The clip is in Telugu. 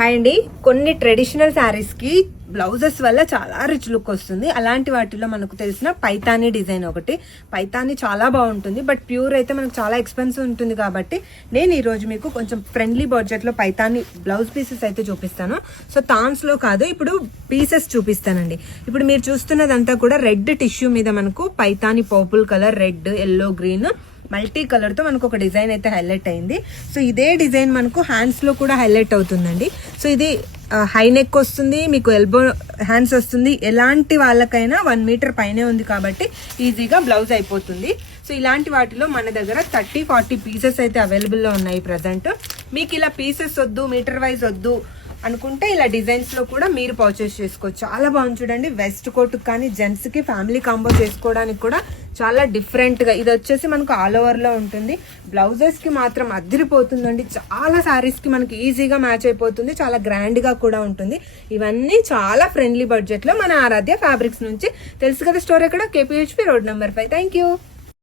హాయ్ అండి. కొన్ని ట్రెడిషనల్ శారీస్కి బ్లౌజెస్ వల్ల చాలా రిచ్ లుక్ వస్తుంది. అలాంటి వాటిలో మనకు తెలిసిన పైతానీ డిజైన్ ఒకటి. పైతానీ చాలా బాగుంటుంది, బట్ ప్యూర్ అయితే మనకు చాలా ఎక్స్పెన్సివ్ ఉంటుంది. కాబట్టి నేను ఈరోజు మీకు కొంచెం ఫ్రెండ్లీ బడ్జెట్లో పైతానీ బ్లౌజ్ పీసెస్ అయితే చూపిస్తాను. సో థాన్స్లో కాదు, ఇప్పుడు పీసెస్ చూపిస్తానండి. ఇప్పుడు మీరు చూస్తున్నదంతా కూడా రెడ్ టిష్యూ మీద మనకు Paithani purple colour, red, yellow, green multi colour తో మనకు ఒక డిజైన్ అయితే హైలైట్ అయింది. సో ఇదే డిజైన్ మనకు హ్యాండ్స్ లో కూడా హైలైట్ అవుతుందండి. సో ఇది హై నెక్ వస్తుంది, మీకు ఎల్బో హ్యాండ్స్ వస్తుంది. ఎలాంటి వాళ్ళకైనా 1 మీటర్ పైనే ఉంది కాబట్టి ఈజీగా బ్లౌజ్ అయిపోతుంది. సో ఇలాంటి వాటిలో మన దగ్గర 30-40 పీసెస్ అయితే అవైలబుల్లో ఉన్నాయి ప్రజెంట్. మీకు ఇలా పీసెస్ వద్దు, మీటర్ వైజ్ వద్దు అనుకుంటే ఇలా డిజైన్స్ లో కూడా మీరు పర్చేస్ చేసుకోవచ్చు. చాలా బాగుంది చూడండి. వెస్ట్ కోట్ కానీ జెంట్స్ కి ఫ్యామిలీ కాంబో చేసుకోవడానికి కూడా చాలా డిఫరెంట్ గా. ఇది వచ్చేసి మనకు ఆల్ ఓవర్ లో ఉంటుంది. బ్లౌజెస్ కి మాత్రం అదిరిపోతుందండి. చాలా సారీస్ కి మనకి ఈజీగా మ్యాచ్ అయిపోతుంది. చాలా గ్రాండ్ గా కూడా ఉంటుంది. ఇవన్నీ చాలా ఫ్రెండ్లీ బడ్జెట్ లో మన ఆరాధ్య ఫ్యాబ్రిక్స్ నుంచి. తెలుసు కదా స్టోర్ ఎక్కడ? KPHP road number 5. Thank you.